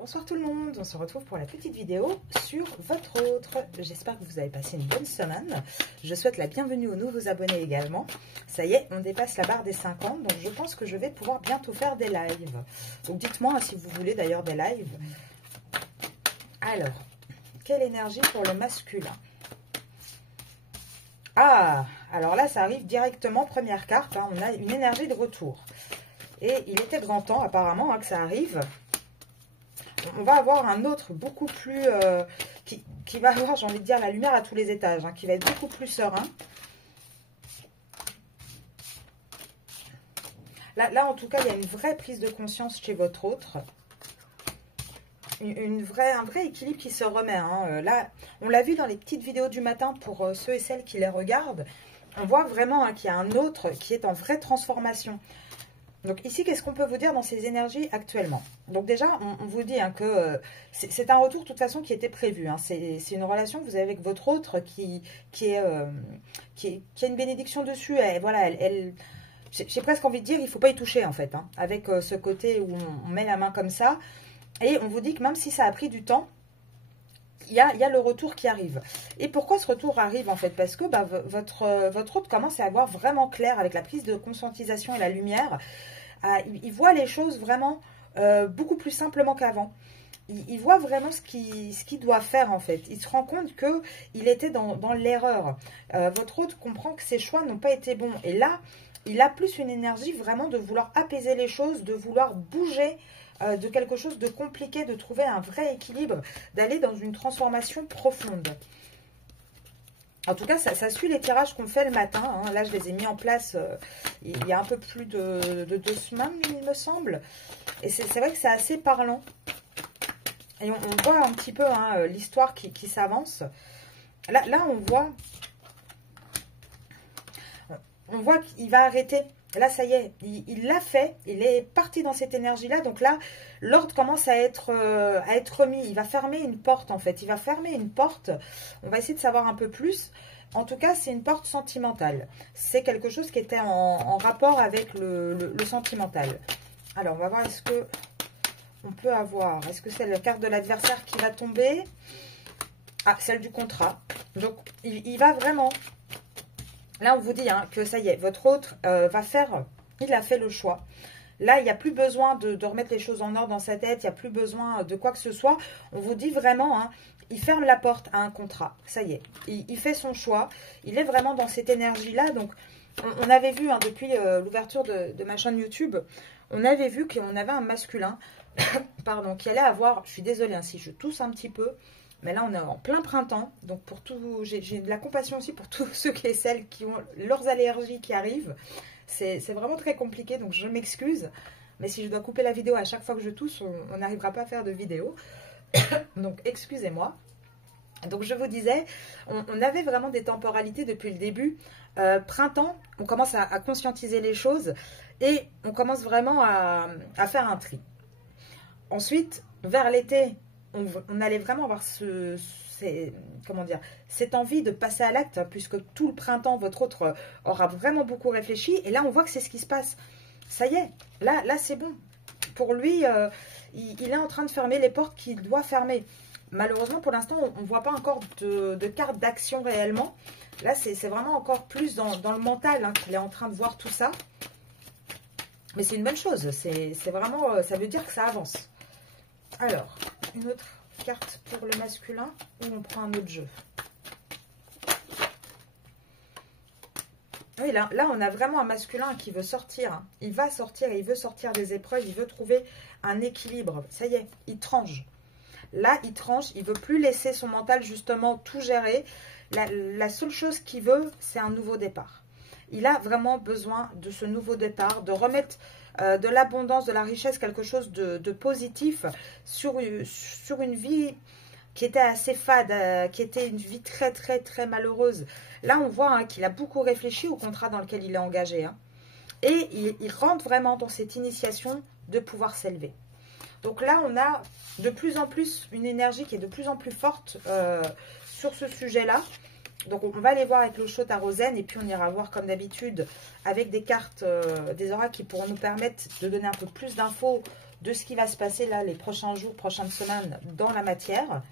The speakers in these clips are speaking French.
Bonsoir tout le monde, on se retrouve pour la petite vidéo sur votre autre. J'espère que vous avez passé une bonne semaine. Je souhaite la bienvenue aux nouveaux abonnés également. Ça y est, on dépasse la barre des 50, donc je pense que je vais pouvoir bientôt faire des lives. Donc dites-moi si vous voulez d'ailleurs des lives. Alors, quelle énergie pour le masculin? Ah, alors là ça arrive directement, première carte, hein, on a une énergie de retour. Et il était grand temps apparemment que ça arrive. On va avoir un autre beaucoup plus... qui va avoir, j'ai envie de dire, la lumière à tous les étages. Qui va être beaucoup plus serein. Là, en tout cas, il y a une vraie prise de conscience chez votre autre. Un vrai équilibre qui se remet. Là, on l'a vu dans les petites vidéos du matin pour ceux et celles qui les regardent. On voit vraiment qu'il y a un autre qui est en vraie transformation. Donc ici, qu'est-ce qu'on peut vous dire dans ces énergies actuellement? Donc déjà, on vous dit que c'est un retour de toute façon qui était prévu. C'est une relation que vous avez avec votre autre qui a une bénédiction dessus. Voilà, j'ai presque envie de dire, il ne faut pas y toucher en fait. Avec ce côté où on met la main comme ça. Et on vous dit que même si ça a pris du temps, il y a le retour qui arrive. Et pourquoi ce retour arrive en fait? Parce que votre autre commence à avoir vraiment clair avec la prise de conscientisation et la lumière. Il voit les choses vraiment beaucoup plus simplement qu'avant. Il voit vraiment ce qu'il doit faire en fait. Il se rend compte qu'il était dans l'erreur. Votre autre comprend que ses choix n'ont pas été bons. Et là, il a plus une énergie vraiment de vouloir apaiser les choses, de vouloir bouger de quelque chose de compliqué, de trouver un vrai équilibre, d'aller dans une transformation profonde. En tout cas, ça suit les tirages qu'on fait le matin. Là, je les ai mis en place il y a un peu plus de 2 semaines, il me semble. Et c'est vrai que c'est assez parlant. Et on voit un petit peu l'histoire qui s'avance. Là, on voit qu'il va arrêter. Là, ça y est, il l'a fait, il est parti dans cette énergie-là. Donc là, l'ordre commence à être remis. Il va fermer une porte, en fait. Il va fermer une porte. On va essayer de savoir un peu plus. En tout cas, c'est une porte sentimentale. C'est quelque chose qui était en rapport avec le sentimental. Alors, on va voir, est-ce que on peut avoir... Est-ce que c'est la carte de l'adversaire qui va tomber? Ah, celle du contrat. Donc, il va vraiment... Là, on vous dit que ça y est, votre autre il a fait le choix. Là, il n'y a plus besoin de remettre les choses en ordre dans sa tête, il n'y a plus besoin de quoi que ce soit. On vous dit vraiment, il ferme la porte à un contrat. Ça y est, il fait son choix. Il est vraiment dans cette énergie-là. Donc, on avait vu, depuis l'ouverture de ma chaîne YouTube, on avait vu qu'on avait un masculin, pardon, qui allait avoir, je suis désolée si je tousse un petit peu, mais là, on est en plein printemps. Donc, pour tout, j'ai de la compassion aussi pour tous ceux et celles qui ont leurs allergies qui arrivent. C'est vraiment très compliqué, donc je m'excuse. Mais si je dois couper la vidéo à chaque fois que je tousse, on n'arrivera pas à faire de vidéo. Donc, excusez-moi. Donc, je vous disais, on avait vraiment des temporalités depuis le début. Printemps, on commence à conscientiser les choses et on commence vraiment à faire un tri. Ensuite, vers l'été, on allait vraiment avoir cette envie de passer à l'acte, puisque tout le printemps, votre autre aura vraiment beaucoup réfléchi. Et là, on voit que c'est ce qui se passe. Ça y est, là c'est bon. Pour lui, il est en train de fermer les portes qu'il doit fermer. Malheureusement, pour l'instant, on ne voit pas encore de carte d'action réellement. Là, c'est vraiment encore plus dans le mental qu'il est en train de voir tout ça. Mais c'est une bonne chose. C'est vraiment, ça veut dire que ça avance. Alors, une autre carte pour le masculin ou on prend un autre jeu? Oui, là, on a vraiment un masculin qui veut sortir. Il va sortir, il veut sortir des épreuves, il veut trouver un équilibre. Ça y est, il tranche. Là, il tranche, il ne veut plus laisser son mental justement tout gérer. La seule chose qu'il veut, c'est un nouveau départ. Il a vraiment besoin de ce nouveau départ, de remettre de l'abondance, de la richesse, quelque chose de positif sur une vie qui était assez fade, qui était une vie très très très malheureuse. Là, on voit qu'il a beaucoup réfléchi au contrat dans lequel il est engagé. Et il rentre vraiment dans cette initiation de pouvoir s'élever. Donc là, on a de plus en plus une énergie qui est de plus en plus forte sur ce sujet-là. Donc, on va aller voir avec le shot à Rosen et puis on ira voir comme d'habitude avec des cartes, des auras qui pourront nous permettre de donner un peu plus d'infos de ce qui va se passer là les prochains jours, prochaines semaines dans la matière.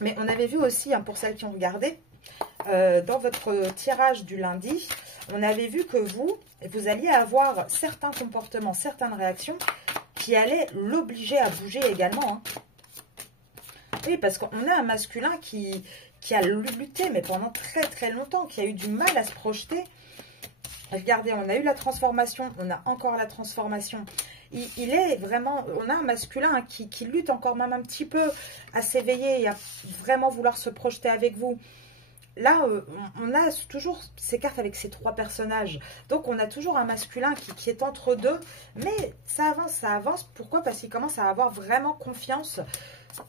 Mais on avait vu aussi, hein, pour celles qui ont regardé, dans votre tirage du lundi, on avait vu que vous alliez avoir certains comportements, certaines réactions qui allaient l'obliger à bouger également. Hein. Oui, parce qu'on a un masculin qui a lutté, mais pendant très très longtemps, qui a eu du mal à se projeter. Regardez, on a eu la transformation, on a encore la transformation. Il est vraiment, on a un masculin, hein, qui lutte encore même un petit peu à s'éveiller et à vraiment vouloir se projeter avec vous. Là, on a toujours ces cartes avec ces 3 personnages. Donc, on a toujours un masculin qui est entre deux. Mais ça avance, ça avance. Pourquoi? Parce qu'il commence à avoir vraiment confiance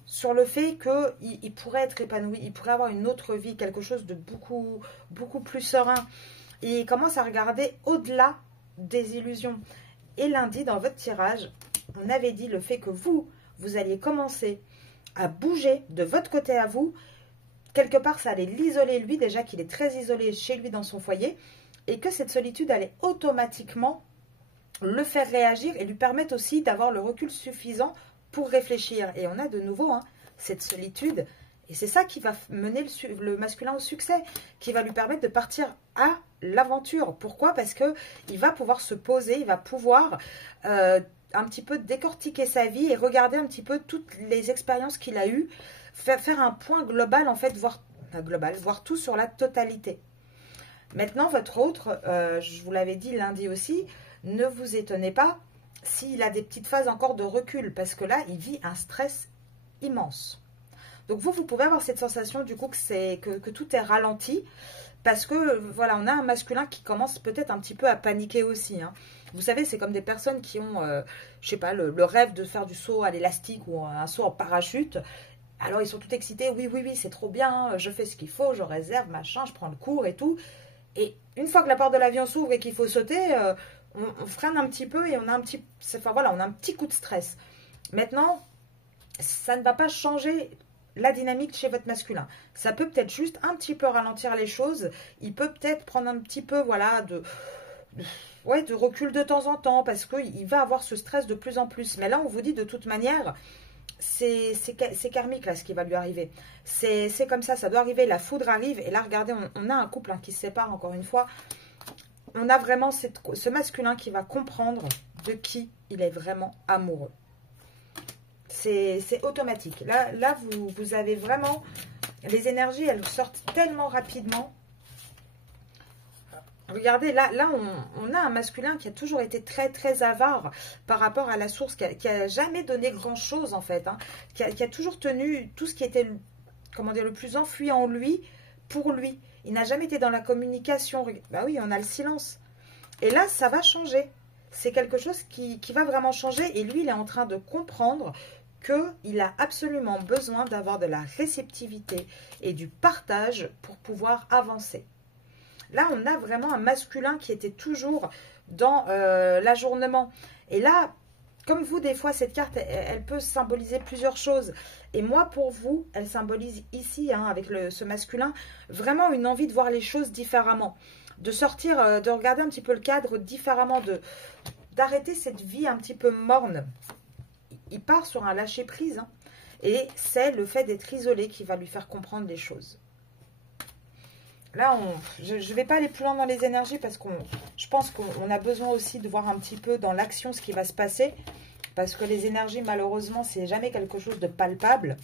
sur le fait qu'il pourrait être épanoui. Il pourrait avoir une autre vie, quelque chose de beaucoup, beaucoup plus serein. Et il commence à regarder au-delà des illusions. Et lundi, dans votre tirage, on avait dit le fait que vous alliez commencer à bouger de votre côté à vous. Quelque part, ça allait l'isoler, lui, déjà qu'il est très isolé chez lui dans son foyer, et que cette solitude allait automatiquement le faire réagir et lui permettre aussi d'avoir le recul suffisant pour réfléchir. Et on a de nouveau, hein, cette solitude, et c'est ça qui va mener le masculin au succès, qui va lui permettre de partir à l'aventure. Pourquoi? Parce qu'il va pouvoir se poser, il va pouvoir un petit peu décortiquer sa vie et regarder un petit peu toutes les expériences qu'il a eues, faire un point global, en fait, voir tout sur la totalité. Maintenant, votre autre, je vous l'avais dit lundi aussi, ne vous étonnez pas s'il a des petites phases encore de recul, parce que là, il vit un stress immense. Donc vous pouvez avoir cette sensation du coup que tout est ralenti, parce que voilà, on a un masculin qui commence peut-être un petit peu à paniquer aussi. Hein. Vous savez, c'est comme des personnes qui ont, je sais pas, le rêve de faire du saut à l'élastique ou un saut en parachute. Alors, ils sont tout excités. Oui, oui, oui, c'est trop bien. Je fais ce qu'il faut. Je réserve, machin. Je prends le cours et tout. Et une fois que la porte de l'avion s'ouvre et qu'il faut sauter, on freine un petit peu et on a un petit... Enfin, voilà, on a un petit coup de stress. Maintenant, ça ne va pas changer la dynamique chez votre masculin. Ça peut peut-être juste un petit peu ralentir les choses. Il peut peut-être prendre un petit peu, voilà, de recul de temps en temps parce qu'il va avoir ce stress de plus en plus. Mais là, on vous dit de toute manière... C'est karmique là ce qui va lui arriver. C'est comme ça doit arriver, la foudre arrive. Et là regardez, on a un couple, hein, qui se sépare encore une fois. On a vraiment ce masculin qui va comprendre de qui il est vraiment amoureux. C'est automatique. Là vous avez vraiment, les énergies, elles sortent tellement rapidement. Regardez, là on a un masculin qui a toujours été très, très avare par rapport à la source, qui a jamais donné grand-chose, en fait. Hein, qui a toujours tenu tout ce qui était, comment dire, le plus enfui en lui, pour lui. Il n'a jamais été dans la communication. Bah oui, on a le silence. Et là, ça va changer. C'est quelque chose qui va vraiment changer. Et lui, il est en train de comprendre qu'il a absolument besoin d'avoir de la réceptivité et du partage pour pouvoir avancer. Là, on a vraiment un masculin qui était toujours dans l'ajournement. Et là, comme vous, des fois, cette carte, elle peut symboliser plusieurs choses. Et moi, pour vous, elle symbolise ici, hein, avec ce masculin, vraiment une envie de voir les choses différemment. De sortir, de regarder un petit peu le cadre différemment, d'arrêter cette vie un petit peu morne. Il part sur un lâcher-prise, hein, et c'est le fait d'être isolé qui va lui faire comprendre les choses. Là, je ne vais pas aller plus loin dans les énergies parce je pense qu'on a besoin aussi de voir un petit peu dans l'action ce qui va se passer. Parce que les énergies, malheureusement, c'est jamais quelque chose de palpable.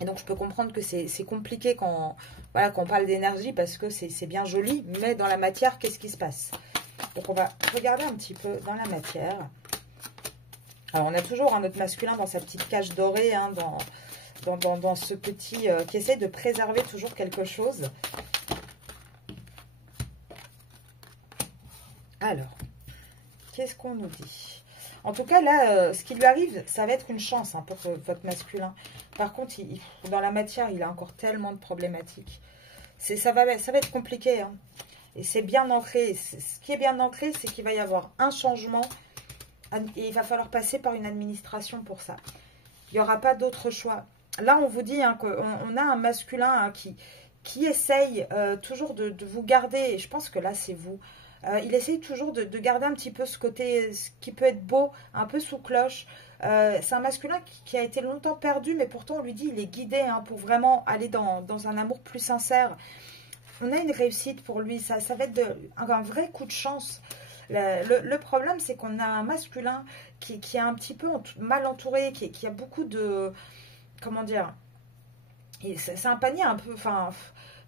Et donc, je peux comprendre que c'est compliqué quand on parle d'énergie parce que c'est bien joli. Mais dans la matière, qu'est-ce qui se passe? Donc, on va regarder un petit peu dans la matière. Alors, on a toujours un autre masculin dans sa petite cage dorée, hein, dans ce petit... qui essaie de préserver toujours quelque chose. Alors, qu'est-ce qu'on nous dit? En tout cas, là, ce qui lui arrive, ça va être une chance, hein, pour votre masculin. Par contre, dans la matière, il a encore tellement de problématiques. Ça va être compliqué. Hein. Et c'est bien ancré. Ce qui est bien ancré, c'est qu'il va y avoir un changement. Et il va falloir passer par une administration pour ça. Il n'y aura pas d'autre choix. Là, on vous dit, hein, qu'on a un masculin, hein, qui essaye toujours de vous garder. Et je pense que là, c'est vous. Il essaye toujours de garder un petit peu ce côté, ce qui peut être beau, un peu sous cloche. C'est un masculin qui a été longtemps perdu, mais pourtant on lui dit il est guidé hein, pour vraiment aller dans un amour plus sincère. On a une réussite pour lui, ça va être un vrai coup de chance. Le problème, c'est qu'on a un masculin qui est un petit peu mal entouré, qui a beaucoup de... Comment dire? C'est un panier un peu... Enfin,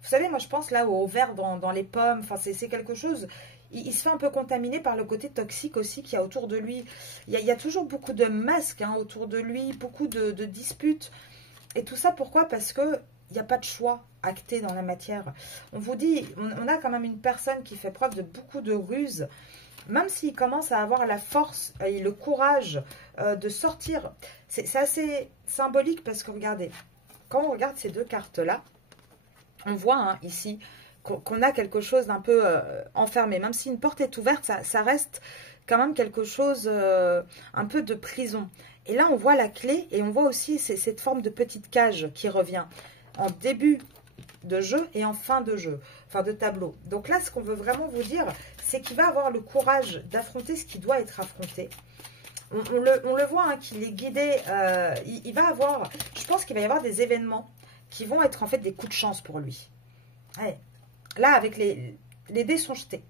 vous savez, moi je pense là au verre dans les pommes. Enfin, c'est quelque chose... Il se fait un peu contaminer par le côté toxique aussi qu'il y a autour de lui. Il y a toujours beaucoup de masques hein, autour de lui, beaucoup de disputes. Et tout ça, pourquoi? Parce que il n'y a pas de choix acté dans la matière. On vous dit, on a quand même une personne qui fait preuve de beaucoup de ruse, même s'il commence à avoir la force et le courage de sortir. C'est assez symbolique parce que regardez, quand on regarde ces deux cartes-là, on voit hein, ici qu'on a quelque chose d'un peu enfermé. Même si une porte est ouverte, ça reste quand même quelque chose un peu de prison. Et là, on voit la clé et on voit aussi cette forme de petite cage qui revient en début de jeu et en fin de jeu, enfin de tableau. Donc là, ce qu'on veut vraiment vous dire, c'est qu'il va avoir le courage d'affronter ce qui doit être affronté. On le voit, hein, qu'il est guidé, il va avoir, je pense qu'il va y avoir des événements qui vont être en fait des coups de chance pour lui. Ouais. Là, avec les dés sont jetés.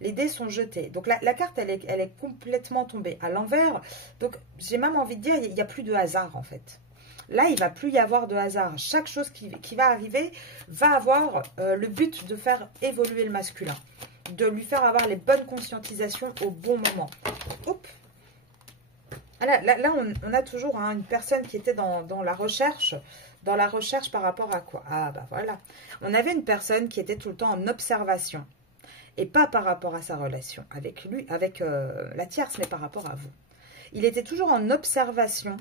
Les dés sont jetés. Donc la carte, elle est complètement tombée à l'envers. Donc j'ai même envie de dire, il n'y a plus de hasard en fait. Là, il ne va plus y avoir de hasard. Chaque chose qui va arriver va avoir le but de faire évoluer le masculin. De lui faire avoir les bonnes conscientisations au bon moment. Oups. Là, on a toujours hein, une personne qui était dans la recherche. Dans la recherche par rapport à quoi? Ah, bah voilà. On avait une personne qui était tout le temps en observation. Et pas par rapport à sa relation avec lui, avec la tierce, mais par rapport à vous. Il était toujours en observation,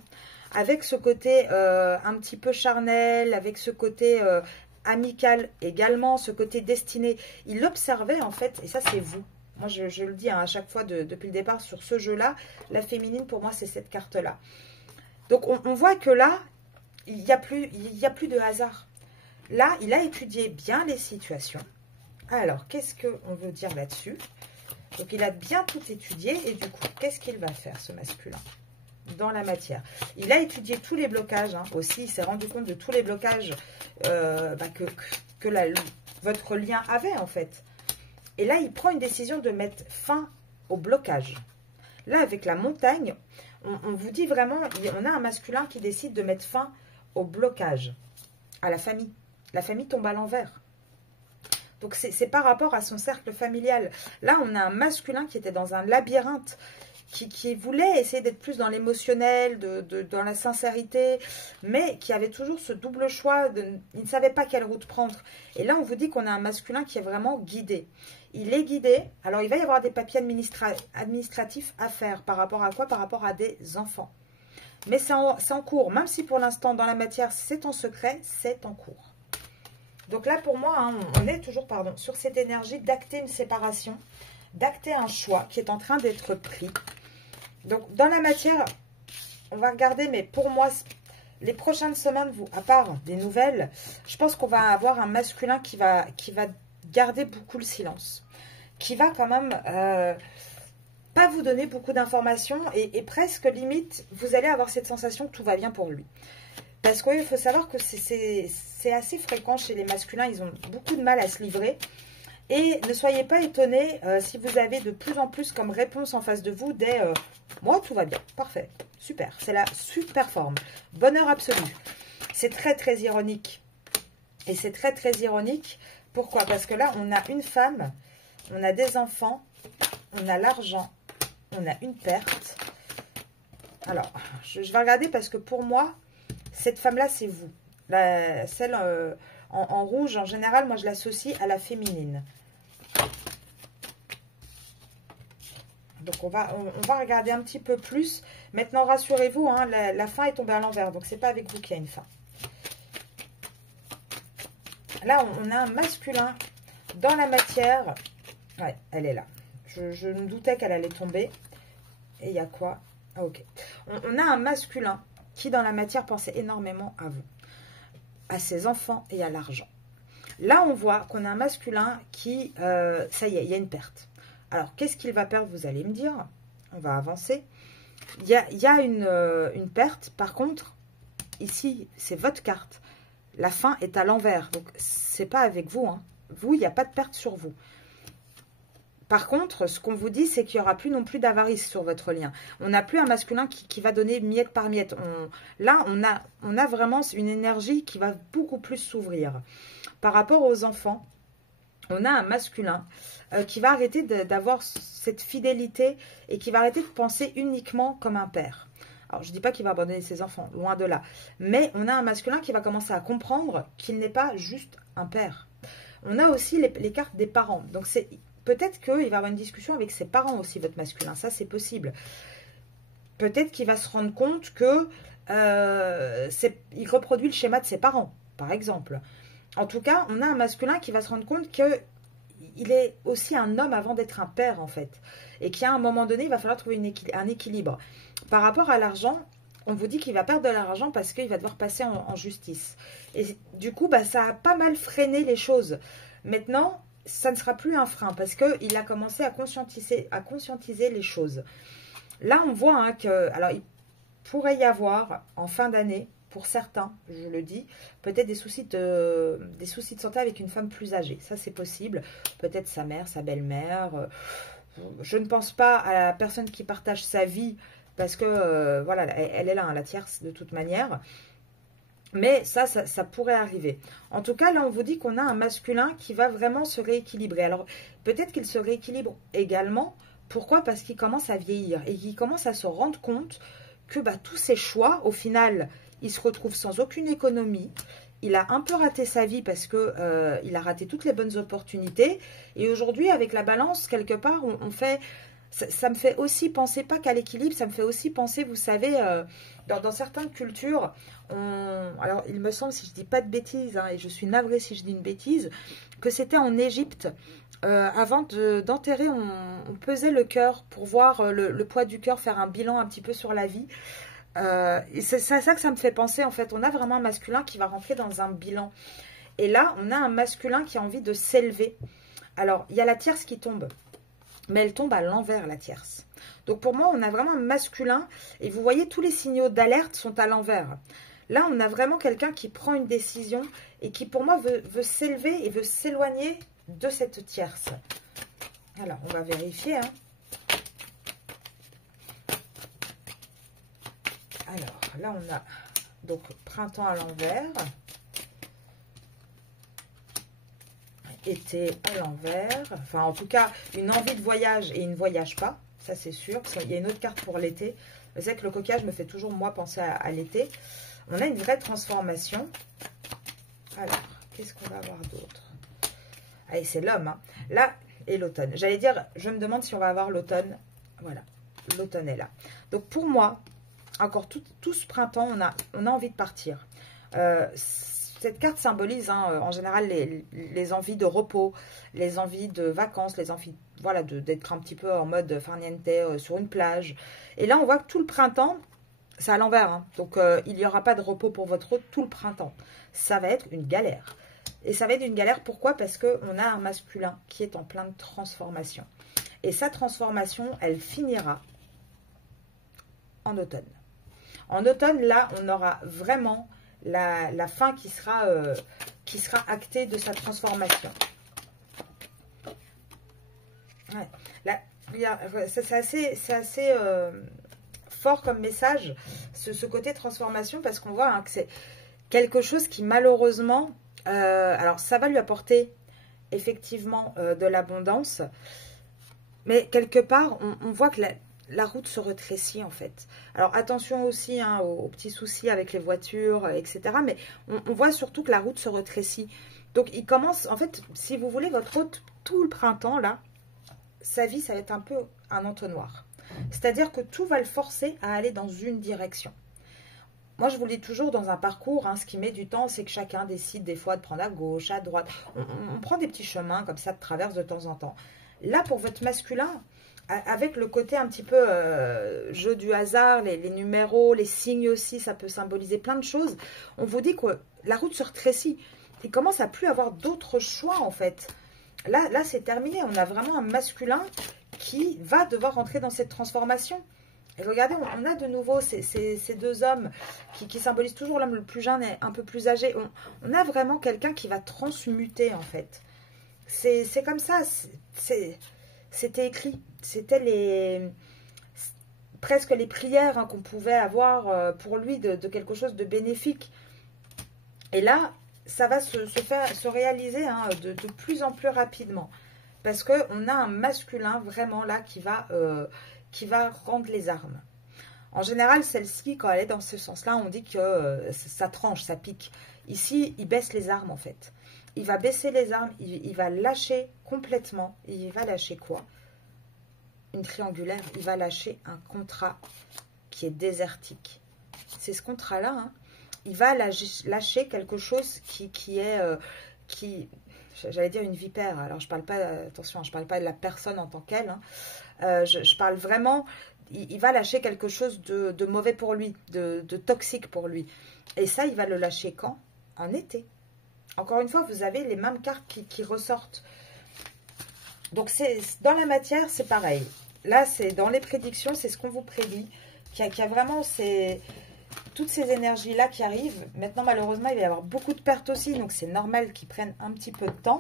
avec ce côté un petit peu charnel, avec ce côté amical également, ce côté destiné. Il observait en fait, et ça c'est vous. Moi je le dis hein, à chaque fois depuis le départ sur ce jeu-là, la féminine pour moi c'est cette carte-là. Donc on voit que là, il n'y a plus de hasard. Là, il a étudié bien les situations. Alors, qu'est-ce qu'on veut dire là-dessus? Donc, il a bien tout étudié. Et du coup, qu'est-ce qu'il va faire, ce masculin, dans la matière? Il a étudié tous les blocages. Hein, aussi, il s'est rendu compte de tous les blocages que votre lien avait, en fait. Et là, il prend une décision de mettre fin au blocage. Là, avec la montagne, on vous dit vraiment, on a un masculin qui décide de mettre fin au blocage, à la famille. La famille tombe à l'envers. Donc, c'est par rapport à son cercle familial. Là, on a un masculin qui était dans un labyrinthe, qui voulait essayer d'être plus dans l'émotionnel, dans la sincérité, mais qui avait toujours ce double choix. Il ne savait pas quelle route prendre. Et là, on vous dit qu'on a un masculin qui est vraiment guidé. Il est guidé. Alors, il va y avoir des papiers administratifs à faire. Par rapport à quoi? Par rapport à des enfants. Mais c'est en cours. Même si pour l'instant, dans la matière, c'est en secret, c'est en cours. Donc là, pour moi, hein, on est toujours sur cette énergie d'acter une séparation, d'acter un choix qui est en train d'être pris. Donc, dans la matière, on va regarder, mais pour moi, les prochaines semaines, à part des nouvelles, je pense qu'on va avoir un masculin qui va garder beaucoup le silence, qui va quand même pas vous donner beaucoup d'informations et presque limite, vous allez avoir cette sensation que tout va bien pour lui. Parce qu'il faut savoir que c'est assez fréquent chez les masculins, ils ont beaucoup de mal à se livrer. Et ne soyez pas étonnés si vous avez de plus en plus comme réponse en face de vous des moi tout va bien, parfait, super, c'est la super forme, bonheur absolu. C'est très très ironique. Et c'est très très ironique. Pourquoi? Parce que là, on a une femme, on a des enfants, on a l'argent, on a une perte. Alors, je vais regarder parce que pour moi, cette femme-là, c'est vous. Celle en rouge, en général, moi, je l'associe à la féminine. Donc, on va regarder un petit peu plus. Maintenant, rassurez-vous, hein, la fin est tombée à l'envers. Donc, c'est pas avec vous qu'il y a une fin. Là, on a un masculin dans la matière. Ouais, elle est là. Je me doutais qu'elle allait tomber. Et il y a quoi? Ah, ok. On a un masculin qui, dans la matière, pensait énormément à vous, à ses enfants et à l'argent. Là, on voit qu'on a un masculin qui, ça y est, il y a une perte. Alors, qu'est-ce qu'il va perdre, vous allez me dire? On va avancer. Il y a une perte. Par contre, ici, c'est votre carte. La fin est à l'envers. Donc, c'est pas avec vous. Hein. Vous, il n'y a pas de perte sur vous. Par contre, ce qu'on vous dit, c'est qu'il n'y aura plus non plus d'avarice sur votre lien. On n'a plus un masculin qui va donner miette par miette. Là, on a vraiment une énergie qui va beaucoup plus s'ouvrir. Par rapport aux enfants, on a un masculin qui va arrêter d'avoir cette fidélité et qui va arrêter de penser uniquement comme un père. Alors, je ne dis pas qu'il va abandonner ses enfants, loin de là. Mais on a un masculin qui va commencer à comprendre qu'il n'est pas juste un père. On a aussi les cartes des parents. Donc, c'est... Peut-être qu'il va avoir une discussion avec ses parents aussi, votre masculin. Ça, c'est possible. Peut-être qu'il va se rendre compte que il reproduit le schéma de ses parents, par exemple. En tout cas, on a un masculin qui va se rendre compte qu'il est aussi un homme avant d'être un père, en fait. Et qu'à un moment donné, il va falloir trouver un équilibre. Par rapport à l'argent, on vous dit qu'il va perdre de l'argent parce qu'il va devoir passer en justice. Et du coup, ça a pas mal freiné les choses. Maintenant... ça ne sera plus un frein parce qu'il a commencé à conscientiser les choses. Là, on voit alors il pourrait y avoir en fin d'année, pour certains, je le dis, peut-être des soucis de santé avec une femme plus âgée. Ça, c'est possible. Peut-être sa mère, sa belle-mère. Je ne pense pas à la personne qui partage sa vie parce que, voilà, elle est là, la tierce, de toute manière. Mais ça pourrait arriver. En tout cas, là, on vous dit qu'on a un masculin qui va vraiment se rééquilibrer. Alors, peut-être qu'il se rééquilibre également. Pourquoi? Parce qu'il commence à vieillir et qu'il commence à se rendre compte que tous ses choix, au final, il se retrouve sans aucune économie. Il a un peu raté sa vie parce que il a raté toutes les bonnes opportunités. Et aujourd'hui, avec la balance, quelque part, on fait... Ça me fait aussi penser, pas qu'à l'équilibre, ça me fait aussi penser, vous savez, dans certaines cultures, alors il me semble, si je dis pas de bêtises, et je suis navrée si je dis une bêtise, que c'était en Égypte, avant d'enterrer, on pesait le cœur pour voir le poids du cœur, faire un bilan un petit peu sur la vie. Et c'est à ça que ça me fait penser, en fait. On a vraiment un masculin qui va rentrer dans un bilan. Et là, on a un masculin qui a envie de s'élever. Alors, il y a la tierce qui tombe. Mais elle tombe à l'envers, la tierce. Donc pour moi, on a vraiment un masculin. Et vous voyez, tous les signaux d'alerte sont à l'envers. Là, on a vraiment quelqu'un qui prend une décision et qui, pour moi, veut s'élever et veut s'éloigner de cette tierce. Alors, on va vérifier. Alors, là, on a donc printemps à l'envers. Été à l'envers, enfin en tout cas une envie de voyage et il ne voyage pas, ça c'est sûr, parce qu'il y a une autre carte pour l'été. Vous savez que le coquillage me fait toujours moi penser à l'été. On a une vraie transformation. Alors, qu'est-ce qu'on va avoir d'autre? Allez, c'est l'homme, là, et l'automne. J'allais dire, je me demande si on va avoir l'automne. Voilà, l'automne est là. Donc pour moi, encore tout ce printemps, on a envie de partir. Cette carte symbolise en général les envies de repos, les envies de vacances, les envies voilà, d'être un petit peu en mode farniente sur une plage. Et là, on voit que tout le printemps, c'est à l'envers. Donc, il n'y aura pas de repos pour votre hôte tout le printemps. Ça va être une galère. Et ça va être une galère, pourquoi? Parce qu'on a un masculin qui est en pleine transformation. Et sa transformation, elle finira en automne. En automne, là, on aura vraiment... La fin qui sera actée de sa transformation. Ouais. C'est assez fort comme message, ce côté transformation, parce qu'on voit que c'est quelque chose qui malheureusement, alors ça va lui apporter effectivement de l'abondance, mais quelque part, on voit que la route se rétrécit en fait. Alors attention aussi aux petits soucis avec les voitures, etc. Mais on voit surtout que la route se rétrécit. Donc il commence, en fait, si vous voulez, votre hôte, tout le printemps, là, sa vie, ça va être un peu un entonnoir. C'est-à-dire que tout va le forcer à aller dans une direction. Moi, je vous le dis toujours dans un parcours, ce qui met du temps, c'est que chacun décide des fois de prendre à gauche, à droite. On prend des petits chemins comme ça de traverse de temps en temps. Là, pour votre masculin... avec le côté un petit peu jeu du hasard, les numéros, les signes aussi, ça peut symboliser plein de choses. On vous dit que la route se rétrécit. Il commence à plus avoir d'autres choix en fait. Là c'est terminé. On a vraiment un masculin qui va devoir rentrer dans cette transformation. Et regardez, on a de nouveau ces deux hommes qui symbolisent toujours l'homme le plus jeune et un peu plus âgé. On a vraiment quelqu'un qui va transmuter, en fait. C'est comme ça. C'était écrit. C'était presque les prières, hein, qu'on pouvait avoir pour lui de quelque chose de bénéfique. Et là, ça va se réaliser, hein, de plus en plus rapidement. Parce qu'on a un masculin vraiment là qui va rendre les armes. En général, celle-ci, quand elle est dans ce sens-là, on dit que ça tranche, ça pique. Ici, il baisse les armes, en fait. Il va baisser les armes, il va lâcher complètement. Il va lâcher quoi? Une triangulaire. Il va lâcher un contrat qui est désertique. C'est ce contrat-là, hein. Il va lâcher quelque chose qui est... j'allais dire une vipère. Alors, je parle pas... Attention, je parle pas de la personne en tant qu'elle, hein. Je parle vraiment... Il va lâcher quelque chose de mauvais pour lui, de toxique pour lui. Et ça, il va le lâcher quand? En été. Encore une fois, vous avez les mêmes cartes qui ressortent. Donc, dans la matière, c'est pareil. Là, c'est dans les prédictions, c'est ce qu'on vous prédit. Qu'il y a vraiment toutes ces énergies-là qui arrivent. Maintenant, malheureusement, il va y avoir beaucoup de pertes aussi. Donc, c'est normal qu'ils prennent un petit peu de temps.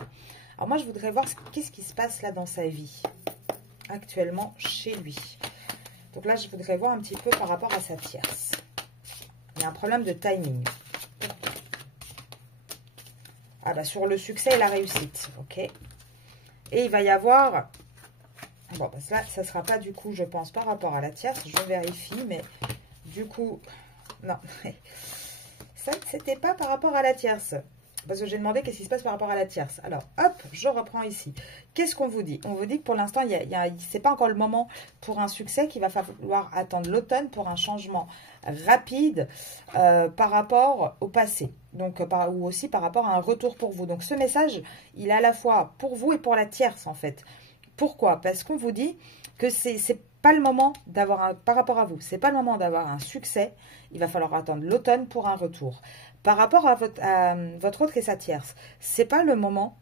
Alors, moi, je voudrais voir qu'est-ce qui se passe là dans sa vie. Actuellement, chez lui. Donc là, je voudrais voir un petit peu par rapport à sa tierce. Il y a un problème de timing. Ah bah, sur le succès et la réussite. Ok. Et il va y avoir... Bon, bah ça ne sera pas du coup, je pense, par rapport à la tierce. Je vérifie, mais du coup... Non. Ça, c'était pas par rapport à la tierce. Parce que j'ai demandé qu'est-ce qui se passe par rapport à la tierce. Alors, hop, je reprends ici. Qu'est-ce qu'on vous dit? On vous dit que pour l'instant, c'est pas encore le moment pour un succès, qu'il va falloir attendre l'automne pour un changement rapide par rapport au passé. Donc, ou aussi par rapport à un retour pour vous. Donc, ce message, il est à la fois pour vous et pour la tierce, en fait. Pourquoi? Parce qu'on vous dit que c'est pas le moment d'avoir par rapport à vous, c'est pas le moment d'avoir un succès. Il va falloir attendre l'automne pour un retour. Par rapport à votre autre et sa tierce, c'est pas le moment.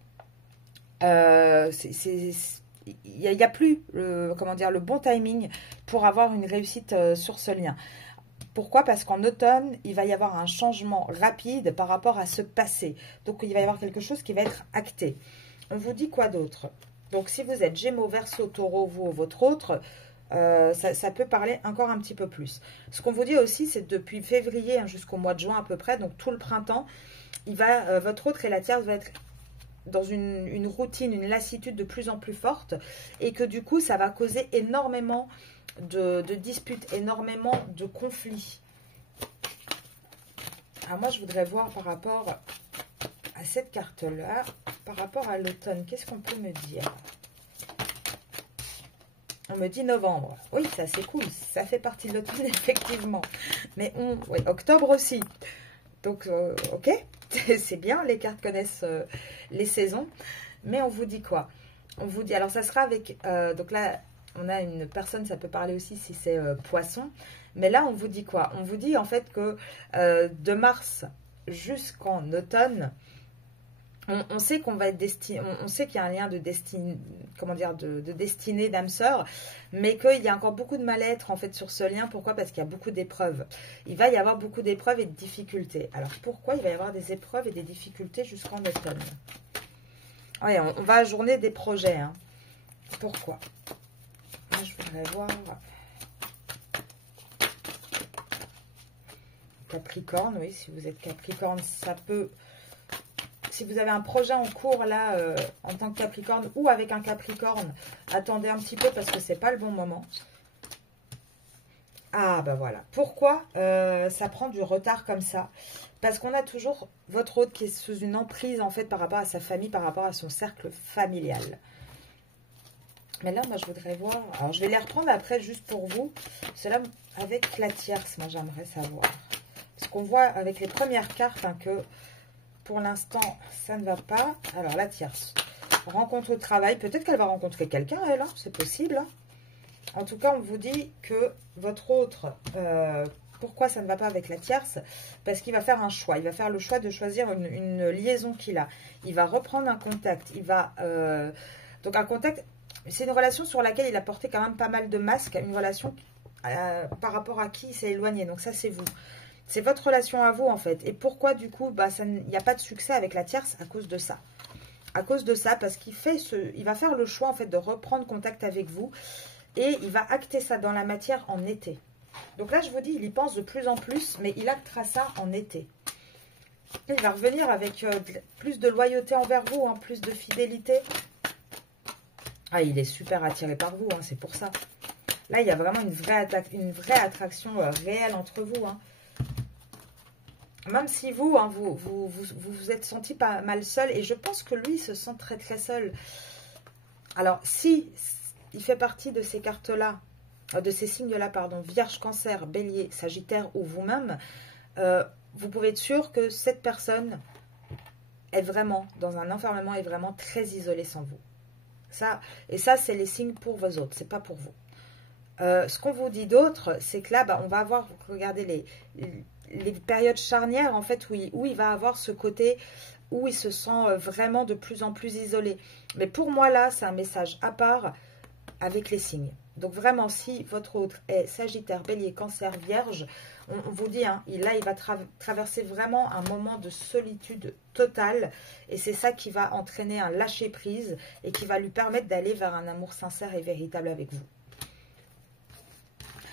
Il n'y a plus le bon timing pour avoir une réussite sur ce lien. Pourquoi? Parce qu'en automne, il va y avoir un changement rapide par rapport à ce passé. Donc, il va y avoir quelque chose qui va être acté. On vous dit quoi d'autre? Donc, si vous êtes Gémeaux, Verseau, Taureau, vous ou votre autre, ça peut parler encore un petit peu plus. Ce qu'on vous dit aussi, c'est depuis février, hein, jusqu'au mois de juin à peu près, donc tout le printemps, votre autre et la tierce va être dans une routine, une lassitude de plus en plus forte, et que du coup, ça va causer énormément de disputes, énormément de conflits. Alors moi, je voudrais voir par rapport à cette carte-là, par rapport à l'automne, qu'est-ce qu'on peut me dire? On me dit novembre. Oui, ça c'est cool. Ça fait partie de l'automne, effectivement. Mais oui, octobre aussi. Donc, ok. C'est bien, les cartes connaissent les saisons. Mais on vous dit quoi? On vous dit, alors ça sera avec... donc là, on a une personne, ça peut parler aussi si c'est poisson. Mais là, on vous dit quoi? On vous dit en fait que de mars jusqu'en automne, on sait qu'on va être destiné, on sait qu'il y a un lien de destinée, comment dire, de destinée d'âme sœur, mais qu'il y a encore beaucoup de mal-être en fait sur ce lien. Pourquoi? Parce qu'il y a beaucoup d'épreuves. Il va y avoir beaucoup d'épreuves et de difficultés. Alors pourquoi il va y avoir des épreuves et des difficultés jusqu'en automne? Oui, on va ajourner des projets. Hein. Pourquoi? Moi, je voudrais voir. Capricorne, oui, si vous êtes Capricorne, ça peut... Si vous avez un projet en cours là, en tant que Capricorne ou avec un Capricorne, attendez un petit peu parce que c'est pas le bon moment. Ah ben voilà. Pourquoi ça prend du retard comme ça? Parce qu'on a toujours votre hôte qui est sous une emprise en fait par rapport à sa famille, par rapport à son cercle familial. Mais là, moi je voudrais voir. Alors je vais les reprendre après juste pour vous. Cela avec la tierce, moi j'aimerais savoir. Parce qu'on voit avec les premières cartes hein, que... Pour l'instant, ça ne va pas. Alors, la tierce. Rencontre au travail. Peut-être qu'elle va rencontrer quelqu'un, elle. Hein, c'est possible. Hein. En tout cas, on vous dit que votre autre... pourquoi ça ne va pas avec la tierce? Parce qu'il va faire un choix. Il va faire le choix de choisir une liaison qu'il a. Il va reprendre un contact. Il va... donc, un contact... C'est une relation sur laquelle il a porté quand même pas mal de masques. Une relation par rapport à qui il s'est éloigné. Donc ça, c'est vous. C'est votre relation à vous, en fait. Et pourquoi, du coup, bah, il n'y a pas de succès avec la tierce à cause de ça. À cause de ça, parce qu'il il va faire le choix, en fait, de reprendre contact avec vous. Et il va acter ça dans la matière en été. Donc là, je vous dis, il y pense de plus en plus, mais il actera ça en été. Il va revenir avec plus de loyauté envers vous, hein, plus de fidélité. Ah, il est super attiré par vous, hein, c'est pour ça. Là, il y a vraiment une vraie attraction réelle entre vous. Hein. Même si vous, hein, vous êtes senti pas mal seul. Et je pense que lui se sent très très seul. Alors, si il fait partie de ces cartes-là, de ces signes-là, pardon, Vierge, Cancer, Bélier, Sagittaire ou vous-même, vous pouvez être sûr que cette personne est vraiment dans un enfermement, est vraiment très isolée sans vous. Et ça, c'est les signes pour vos autres, c'est pas pour vous. Ce qu'on vous dit d'autre, c'est que là, bah, on va avoir, regardez, les périodes charnières, en fait, où il va avoir ce côté où il se sent vraiment de plus en plus isolé. Mais pour moi, là, c'est un message à part avec les signes. Donc vraiment, si votre autre est Sagittaire, Bélier, Cancer, Vierge, on vous dit, hein, il va traverser vraiment un moment de solitude totale. Et c'est ça qui va entraîner un lâcher-prise et qui va lui permettre d'aller vers un amour sincère et véritable avec vous.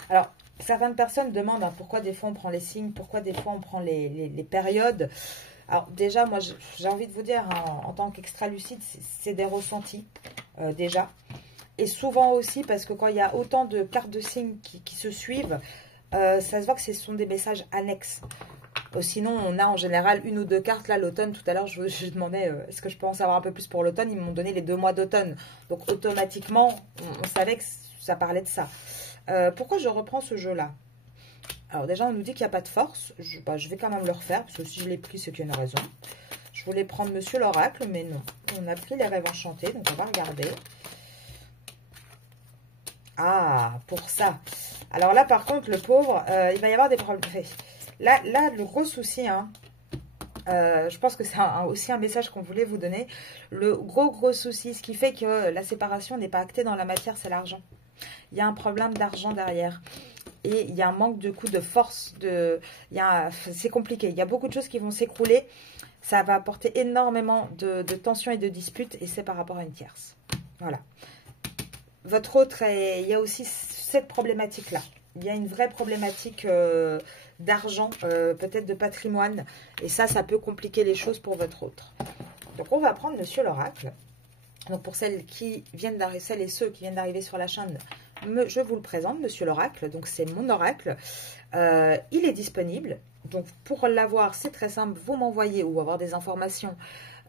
Alors, certaines personnes demandent hein, pourquoi des fois on prend les signes, pourquoi des fois on prend les périodes. Alors déjà, moi, j'ai envie de vous dire, hein, en tant qu'extra-lucide, c'est des ressentis, déjà. Et souvent aussi, parce que quand il y a autant de cartes de signes qui se suivent, ça se voit que ce sont des messages annexes. Sinon, on a en général une ou deux cartes. Là, l'automne, tout à l'heure, je demandais est-ce que je peux en savoir un peu plus pour l'automne. Ils m'ont donné les 2 mois d'automne. Donc, automatiquement, on savait que ça parlait de ça. Pourquoi je reprends ce jeu-là? Alors, déjà, on nous dit qu'il n'y a pas de force. Je vais quand même le refaire, parce que si je l'ai pris, c'est qu'il y a une raison. Je voulais prendre Monsieur l'Oracle, mais non. On a pris les rêves enchantés, donc on va regarder. Ah, pour ça. Alors là, par contre, le pauvre, il va y avoir des problèmes. Là le gros souci, hein, je pense que c'est aussi un message qu'on voulait vous donner. Le gros souci, ce qui fait que la séparation n'est pas actée dans la matière, c'est l'argent. Il y a un problème d'argent derrière. Et il y a un manque de coup de force. C'est compliqué. Il y a beaucoup de choses qui vont s'écrouler. Ça va apporter énormément de tensions et de disputes. Et c'est par rapport à une tierce. Voilà. Votre autre, il y a aussi cette problématique-là. Il y a une vraie problématique d'argent, peut-être de patrimoine. Et ça peut compliquer les choses pour votre autre. Donc, on va prendre Monsieur l'Oracle. Donc, pour celles et ceux qui viennent d'arriver sur la chaîne, je vous le présente, Monsieur l'Oracle. Donc, c'est mon oracle. Il est disponible. Donc, pour l'avoir, c'est très simple. Vous m'envoyez ou avoir des informations.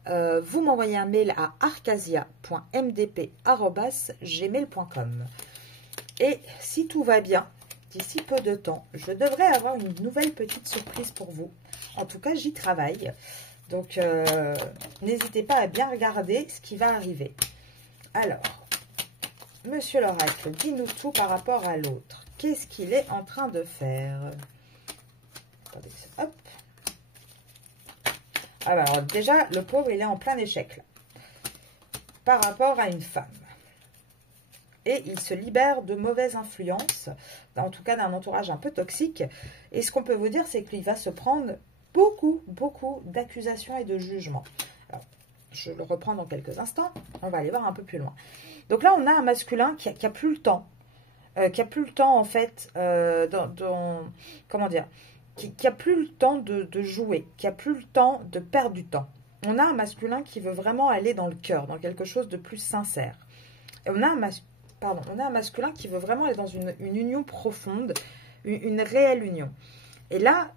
Vous m'envoyez un mail à arcasia.mdp@gmail.com. Et si tout va bien, d'ici peu de temps, je devrais avoir une nouvelle petite surprise pour vous. En tout cas, j'y travaille. Donc, n'hésitez pas à bien regarder ce qui va arriver. Alors, Monsieur l'Oracle, dis-nous tout par rapport à l'autre. Qu'est-ce qu'il est en train de faire? Attendez, hop. Alors, déjà, le pauvre, il est en plein échec, là, par rapport à une femme. Et il se libère de mauvaises influences, en tout cas d'un entourage un peu toxique. Et ce qu'on peut vous dire, c'est qu'il va se prendre beaucoup d'accusations et de jugements. Alors, je le reprends dans quelques instants. On va aller voir un peu plus loin. Donc là, on a un masculin qui a plus le temps. En fait, comment dire, qui a plus le temps de jouer, qui a plus le temps de perdre du temps. On a un masculin qui veut vraiment aller dans le cœur, dans quelque chose de plus sincère. Et on a un masculin qui veut vraiment aller dans une union profonde, une réelle union. Et là,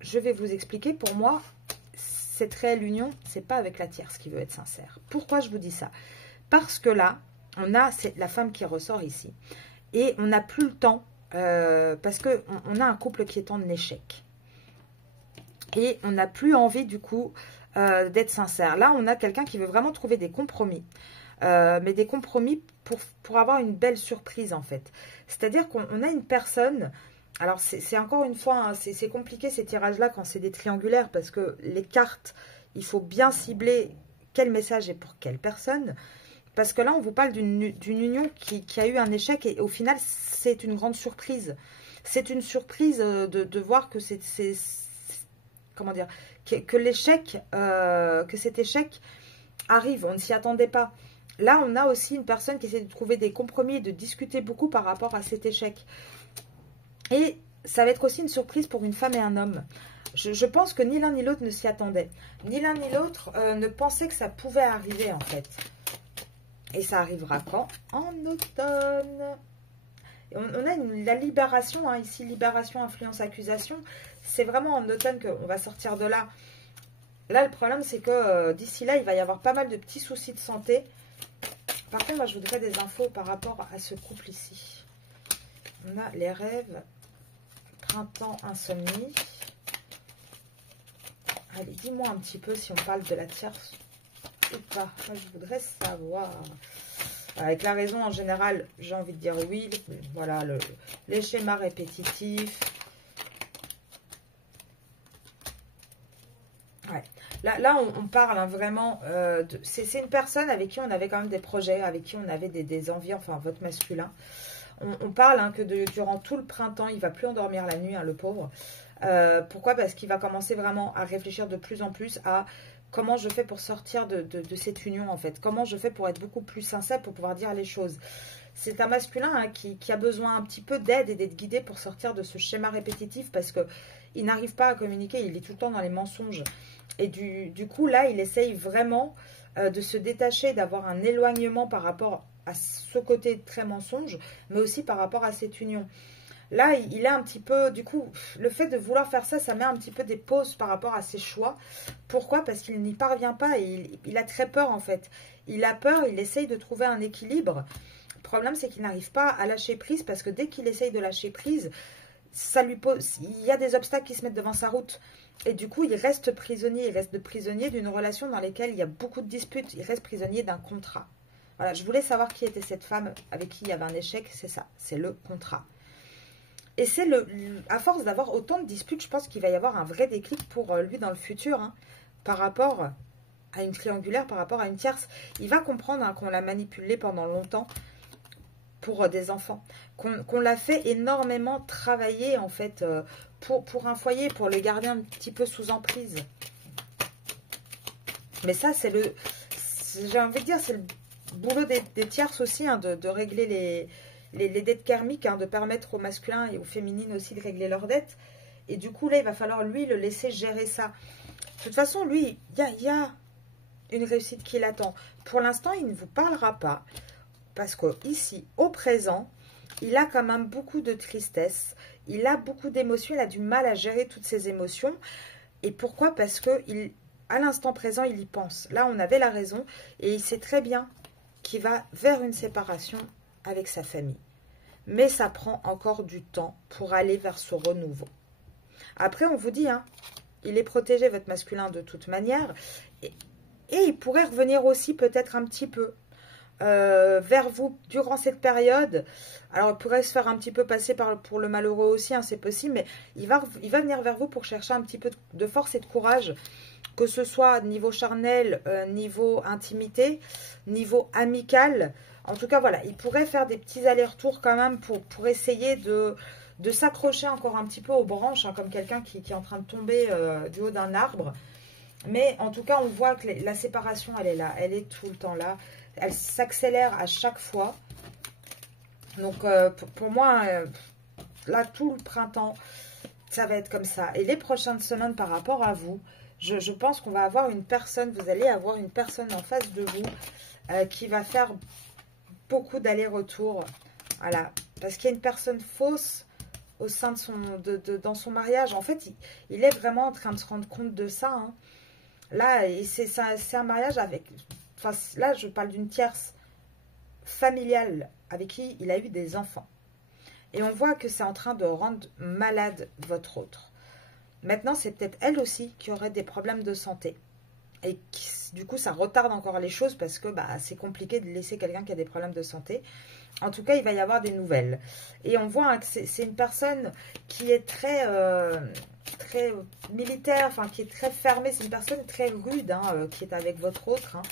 je vais vous expliquer, pour moi, cette réelle union, c'est pas avec la tierce qui veut être sincère. Pourquoi je vous dis ça? Parce que là, on a la femme qui ressort ici. Et on n'a plus le temps, parce qu'on a un couple qui est en échec. Et on n'a plus envie, du coup, d'être sincère. Là, on a quelqu'un qui veut vraiment trouver des compromis. Mais des compromis pour avoir une belle surprise, en fait. C'est-à-dire qu'on a une personne... Alors, c'est encore une fois, hein, c'est compliqué ces tirages-là quand c'est des triangulaires, parce que les cartes, il faut bien cibler quel message est pour quelle personne. Parce que là, on vous parle d'une union qui a eu un échec et au final, c'est une grande surprise. C'est une surprise de voir que comment dire, que l'échec, que cet échec arrive. On ne s'y attendait pas. Là, on a aussi une personne qui essaie de trouver des compromis et de discuter beaucoup par rapport à cet échec. Et ça va être aussi une surprise pour une femme et un homme. Je pense que ni l'un ni l'autre ne s'y attendait. Ni l'un ni l'autre ne pensait que ça pouvait arriver, en fait. Et ça arrivera quand? En automne. On a la libération, hein, ici, libération, influence, accusation. C'est vraiment en automne qu'on va sortir de là. Là, le problème, c'est que d'ici là, il va y avoir pas mal de petits soucis de santé. Par contre, moi, je voudrais des infos par rapport à ce couple ici. On a les rêves, printemps, insomnie. Allez, dis-moi un petit peu si on parle de la tierce ou pas. Moi, je voudrais savoir. Avec la raison, en général, j'ai envie de dire oui. Voilà, les schémas répétitifs. Ouais. Là on parle hein, vraiment. C'est une personne avec qui on avait quand même des projets, avec qui on avait des envies, enfin, votre masculin. On parle hein, que durant tout le printemps, il ne va plus endormir la nuit, hein, le pauvre. Pourquoi? Parce qu'il va commencer vraiment à réfléchir de plus en plus à comment je fais pour sortir de cette union, en fait. Comment je fais pour être beaucoup plus sincère, pour pouvoir dire les choses. C'est un masculin hein, qui a besoin un petit peu d'aide et d'être guidé pour sortir de ce schéma répétitif parce qu'il n'arrive pas à communiquer, il est tout le temps dans les mensonges. Et du coup, là, il essaye vraiment de se détacher, d'avoir un éloignement par rapport à ce côté très mensonge, mais aussi par rapport à cette union. Là, il est un petit peu... Du coup, le fait de vouloir faire ça, ça met un petit peu des pauses par rapport à ses choix. Pourquoi? Parce qu'il n'y parvient pas et il a très peur, en fait. Il a peur, il essaye de trouver un équilibre. Le problème, c'est qu'il n'arrive pas à lâcher prise parce que dès qu'il essaye de lâcher prise, ça lui pose... Il y a des obstacles qui se mettent devant sa route. Et du coup, il reste prisonnier d'une relation dans laquelle il y a beaucoup de disputes. Il reste prisonnier d'un contrat. Voilà, je voulais savoir qui était cette femme avec qui il y avait un échec. C'est ça, c'est le contrat. Et c'est à force d'avoir autant de disputes, je pense qu'il va y avoir un vrai déclic pour lui dans le futur, hein, par rapport à une triangulaire, par rapport à une tierce. Il va comprendre hein, qu'on l'a manipulé pendant longtemps pour des enfants, qu'on l'a fait énormément travailler en fait pour un foyer, pour le garder un petit peu sous emprise. Mais ça, j'ai envie de dire, c'est le boulot des tierces aussi, hein, de régler les dettes karmiques, hein, de permettre aux masculins et aux féminines aussi de régler leurs dettes. Et du coup, là, il va falloir, lui, le laisser gérer ça. De toute façon, lui, il y a une réussite qui l'attend. Pour l'instant, il ne vous parlera pas. Parce qu'ici, au présent, il a quand même beaucoup de tristesse. Il a beaucoup d'émotions. Il a du mal à gérer toutes ces émotions. Et pourquoi? Parce qu'à l'instant présent, il y pense. Là, on avait la raison. Et il sait très bien qu'il va vers une séparation avec sa famille. Mais ça prend encore du temps pour aller vers ce renouveau. Après, on vous dit, hein, il est protégé, votre masculin, de toute manière. Et il pourrait revenir aussi peut-être un petit peu vers vous durant cette période. Alors, il pourrait se faire un petit peu passer pour le malheureux aussi, hein, c'est possible. Mais il va venir vers vous pour chercher un petit peu de force et de courage. Que ce soit niveau charnel, niveau intimité, niveau amical. En tout cas, voilà, il pourrait faire des petits allers-retours quand même pour essayer de s'accrocher encore un petit peu aux branches, hein, comme quelqu'un qui est en train de tomber du haut d'un arbre. Mais en tout cas, on voit que la séparation, elle est là, elle est tout le temps là. Elle s'accélère à chaque fois. Donc, pour moi, là, tout le printemps, ça va être comme ça. Et les prochaines semaines par rapport à vous, je pense qu'on va avoir une personne, vous allez avoir une personne en face de vous qui va faire beaucoup d'allers-retours. Voilà. Parce qu'il y a une personne fausse au sein dans son mariage. En fait, il est vraiment en train de se rendre compte de ça. Hein. Là, c'est un mariage avec... Enfin, là, je parle d'une tierce familiale avec qui il a eu des enfants. Et on voit que c'est en train de rendre malade votre autre. Maintenant, c'est peut-être elle aussi qui aurait des problèmes de santé. Et du coup, ça retarde encore les choses parce que c'est compliqué de laisser quelqu'un qui a des problèmes de santé. En tout cas, il va y avoir des nouvelles. Et on voit hein, que c'est une personne qui est très militaire, enfin qui est très fermée. C'est une personne très rude hein, qui est avec votre autre. Hein.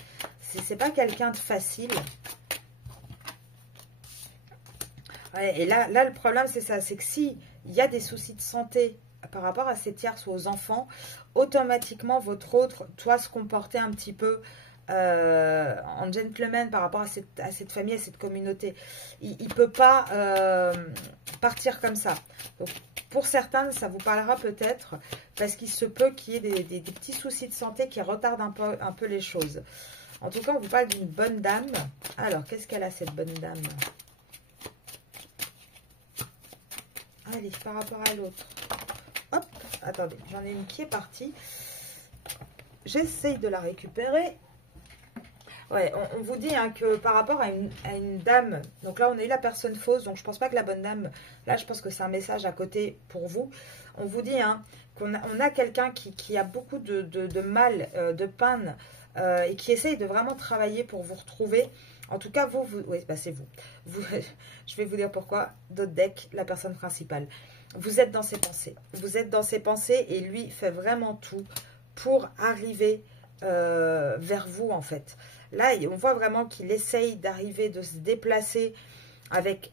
C'est pas quelqu'un de facile. Ouais, et là, le problème, c'est ça. C'est que si il y a des soucis de santé par rapport à ces tierces ou aux enfants, automatiquement, votre autre doit se comporter un petit peu en gentleman par rapport à cette famille, à cette communauté. Il ne peut pas partir comme ça. Donc, pour certains, ça vous parlera peut-être, parce qu'il se peut qu'il y ait des petits soucis de santé qui retardent un peu les choses. En tout cas, on vous parle d'une bonne dame. Alors, qu'est-ce qu'elle a, cette bonne dame? Allez, par rapport à l'autre. Hop, attendez, j'en ai une qui est partie. J'essaye de la récupérer. Ouais, on vous dit hein, que par rapport à une dame, donc là on a eu la personne fausse, donc je pense pas que la bonne dame, là je pense que c'est un message à côté pour vous. On vous dit hein, qu'on a quelqu'un qui a beaucoup de mal, de peine, et qui essaye de vraiment travailler pour vous retrouver. En tout cas, oui, bah c'est vous. Je vais vous dire pourquoi. D'autres deck, la personne principale. Vous êtes dans ses pensées. Vous êtes dans ses pensées et lui fait vraiment tout pour arriver vers vous en fait. Là, on voit vraiment qu'il essaye d'arriver, de se déplacer avec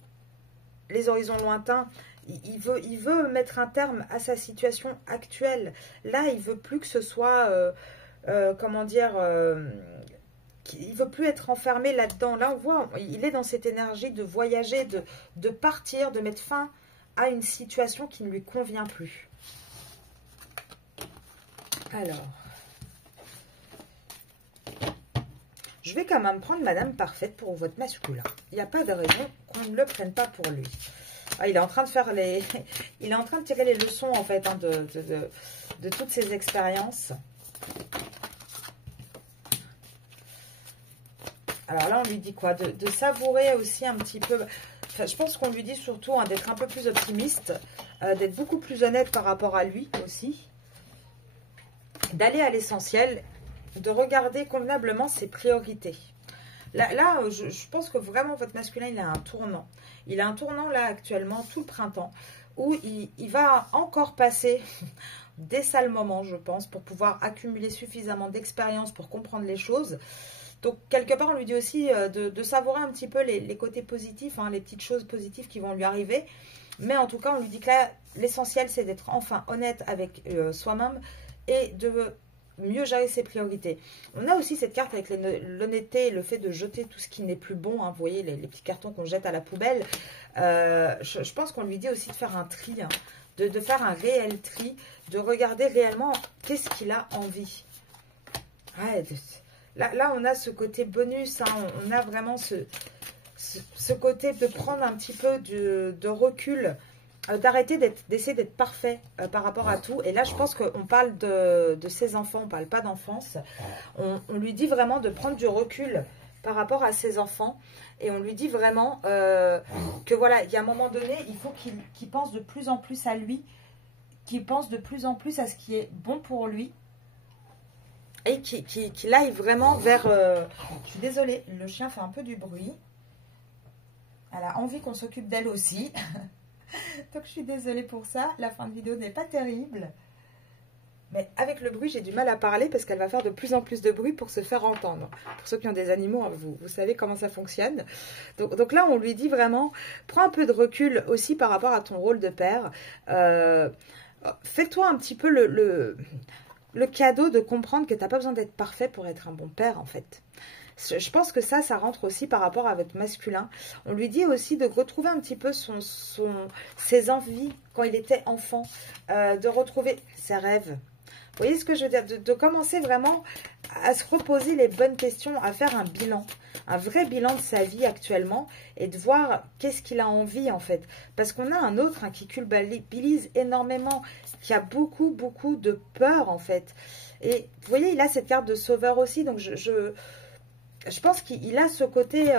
les horizons lointains. Il veut mettre un terme à sa situation actuelle. Là, il veut plus que ce soit, comment dire, il veut plus être enfermé là-dedans. Là, on voit, il est dans cette énergie de voyager, de partir, de mettre fin à une situation qui ne lui convient plus. Alors, je vais quand même prendre Madame Parfaite pour votre masculin. Il n'y a pas de raison qu'on ne le prenne pas pour lui. Ah, il est en train de faire les... il est en train de tirer les leçons, en fait, hein, de toutes ces expériences. Alors là, on lui dit quoi? De savourer aussi un petit peu... Enfin, je pense qu'on lui dit surtout hein, d'être un peu plus optimiste, d'être beaucoup plus honnête par rapport à lui aussi, d'aller à l'essentiel, de regarder convenablement ses priorités. Là je pense que vraiment votre masculin, il a un tournant. Il a un tournant là actuellement, tout le printemps, où il va encore passer des sales moments, je pense, pour pouvoir accumuler suffisamment d'expérience pour comprendre les choses. Donc, quelque part, on lui dit aussi de savourer un petit peu les côtés positifs, hein, les petites choses positives qui vont lui arriver. Mais en tout cas, on lui dit que là, l'essentiel, c'est d'être enfin honnête avec soi-même et de mieux gérer ses priorités. On a aussi cette carte avec l'honnêteté et le fait de jeter tout ce qui n'est plus bon. Hein, vous voyez, les petits cartons qu'on jette à la poubelle. Je pense qu'on lui dit aussi de faire un tri, hein, de faire un réel tri, de regarder réellement qu'est-ce qu'il a envie. Ouais, Là, on a ce côté bonus, hein, on a vraiment ce côté de prendre un petit peu de recul, d'arrêter d'essayer d'être parfait par rapport à tout. Et là, je pense qu'on parle de ses enfants, on ne parle pas d'enfance. On lui dit vraiment de prendre du recul par rapport à ses enfants. Et on lui dit vraiment que voilà, il y a un moment donné, il faut qu'il pense de plus en plus à lui, qu'il pense de plus en plus à ce qui est bon pour lui. Et qu'il aille vraiment vers... je suis désolée, le chien fait un peu du bruit. Elle a envie qu'on s'occupe d'elle aussi. Donc je suis désolée pour ça. La fin de vidéo n'est pas terrible. Mais avec le bruit, j'ai du mal à parler parce qu'elle va faire de plus en plus de bruit pour se faire entendre. Pour ceux qui ont des animaux, hein, vous savez comment ça fonctionne. Donc là, on lui dit vraiment, prends un peu de recul aussi par rapport à ton rôle de père. Fais-toi un petit peu le cadeau de comprendre que tu n'as pas besoin d'être parfait pour être un bon père, en fait. Je pense que ça rentre aussi par rapport à votre masculin. On lui dit aussi de retrouver un petit peu ses envies quand il était enfant, de retrouver ses rêves. Vous voyez ce que je veux dire? De commencer vraiment à se reposer les bonnes questions, à faire un vrai bilan de sa vie actuellement et de voir qu'est-ce qu'il a envie en fait. Parce qu'on a un autre hein, qui culpabilise énormément, qui a beaucoup de peur en fait. Et vous voyez, il a cette carte de sauveur aussi, donc je pense qu'il a ce côté,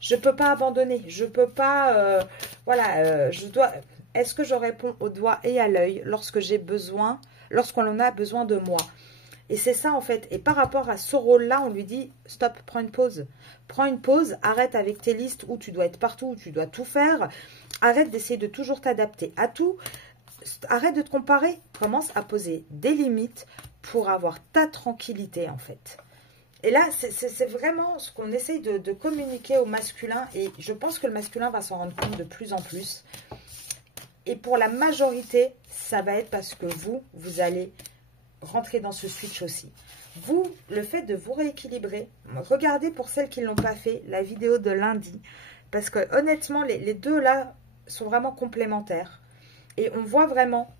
je ne peux pas abandonner, je ne peux pas, voilà, est-ce que je réponds au doigt et à l'œil lorsque j'ai besoin, lorsqu'on en a besoin de moi? Et c'est ça en fait. Et par rapport à ce rôle-là, on lui dit, stop, prends une pause. Prends une pause, arrête avec tes listes où tu dois être partout, où tu dois tout faire. Arrête d'essayer de toujours t'adapter à tout. Arrête de te comparer. Commence à poser des limites pour avoir ta tranquillité en fait. Et là, c'est vraiment ce qu'on essaye de communiquer au masculin. Et je pense que le masculin va s'en rendre compte de plus en plus. Et pour la majorité, ça va être parce que vous allez rentrer dans ce switch aussi. Vous, le fait de vous rééquilibrer, regardez pour celles qui ne l'ont pas fait, la vidéo de lundi. Parce que honnêtement, les deux là sont vraiment complémentaires. Et on voit vraiment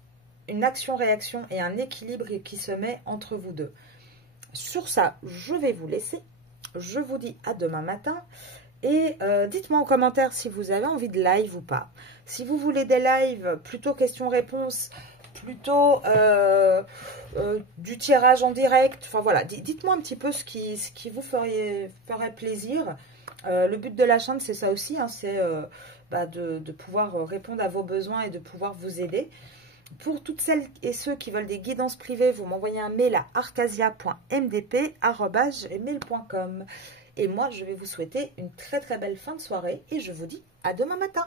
une action-réaction et un équilibre qui se met entre vous deux. Sur ça, je vais vous laisser. Je vous dis à demain matin. Et dites-moi en commentaire si vous avez envie de live ou pas. Si vous voulez des lives, plutôt questions-réponses, plutôt du tirage en direct. Enfin voilà, dites-moi un petit peu ce qui vous ferait plaisir. Le but de la chaîne, c'est ça aussi. Hein, c'est de pouvoir répondre à vos besoins et de pouvoir vous aider. Pour toutes celles et ceux qui veulent des guidances privées, vous m'envoyez un mail à arcasia.mdp@gmail.com. Et moi, je vais vous souhaiter une très très belle fin de soirée et je vous dis à demain matin.